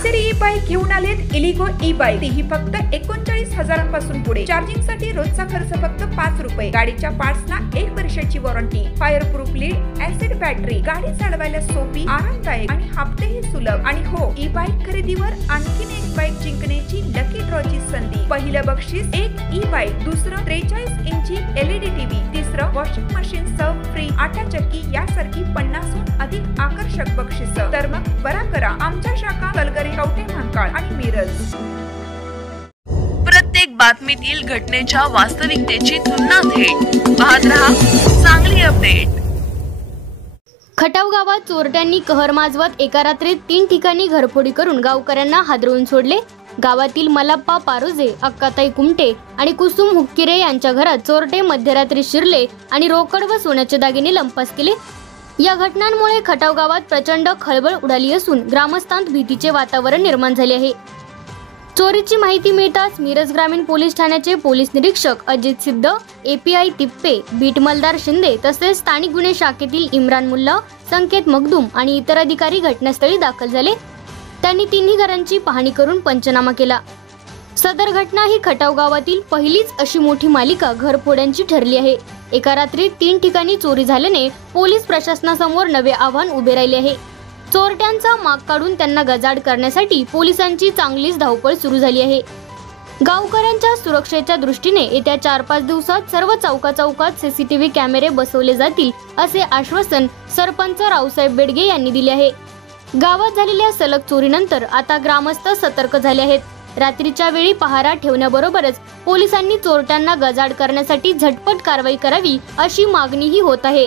Nasser e bike घेऊन आलेत इलिगो e bike, ही फक्त 39,000 पासून पुढे। चार्जिंग साठी रोजचा खर्च फक्त 5 रुपये। गाडीच्या पार्ट्सना 1 वर्षाची warranty, fire proof lead, acid battery, गाडी चालवायला सोपी, आरामदायक आणि हप्तेही सुलभ। आणि हो, ई बाईक खरेदीवर आणखीन एक बाईक जिंकण्याची लकी ड्रॉची संधी। पहिलं बक्षीस 1 ई बाईक, दुसरं 43 इंची LED टीव्ही, तिसरं वॉशिंग मशीन सह फ्री, आटा चक्की यासारखी 50हून अधिक आकर्षक बक्षीस। तर मग बरा करा आमच्या शाखा कलगरी, कवठे महांकाळ आणि मिरज। प्रत्येक बातमीतील घटनेच्या वास्तविकतेची तुलना थेट पाहत रहा सांगली अपडेट। खटाव गावात चोरट्यांनी कहर माजवत एका रात्रीत 3 ठिकाणी घरफोडी करून गावकऱ्यांना हादरवून सोडले। गावातील मल्लाप्पा पारोजे, अक्काताई कुमटे आणि कुसुम हुक्किरे यांच्या घरात चोरटे मध्यरात्री शिरले आणि रोकड व सोन्याचे दागिने लंपास केले। या घटनांमुळे खटाव गावात प्रचंड खळबळ उडाली असून ग्रामस्थांत भीतीचे वातावरण निर्माण झाले आहे। चोरीची माहिती मिळताच मिरज ग्रामीण पोलीस ठाण्याचे पोलीस निरीक्षक अजित सिद्ध, API तिप्पे, बीट मलदार शिंदे तसेच स्थानिक गुन्हे शाखेतील इम्रान मुल्ला, संकेत मखदूम आणि इतर अधिकारी घटनास्थळी दाखल झाले। त्यांनी तिन्ही घरांची पाहणी करून पंचनामा केला। सदर घटना ही खटाव गावातील पहिलीच अशी मोठी मालिका घरफोड्यांची ठरली आहे। एका रात्रीत 3 ठिकाणी चोरी झाल्याने पोलीस प्रशासनासमोर नवे आव्हान उभे राहिले आहे। चोरट्यांचा माग काढून त्यांना गजाआड करण्यासाठी पोलिसांची चांगलीच धावपळ सुरू झाली आहे। गावकऱ्यांच्या सुरक्षेच्या दृष्टीने येत्या 4-5 दिवसात सर्व चौकात CCTV कॅमेरे बसवले जातील असे आश्वासन सरपंच रावसाहेब बेडगे यांनी दिले आहे। गावात झालेल्या सलग चोरीनंतर आता ग्रामस्थ सतर्क झाले आहेत। रात्रीच्या वेळी पहारा ठेवण्याबरोबरच पोलिसांनी चोरट्यांना गजाआड करण्यासाठी झटपट कारवाई करावी अशी मागणीही होत आहे।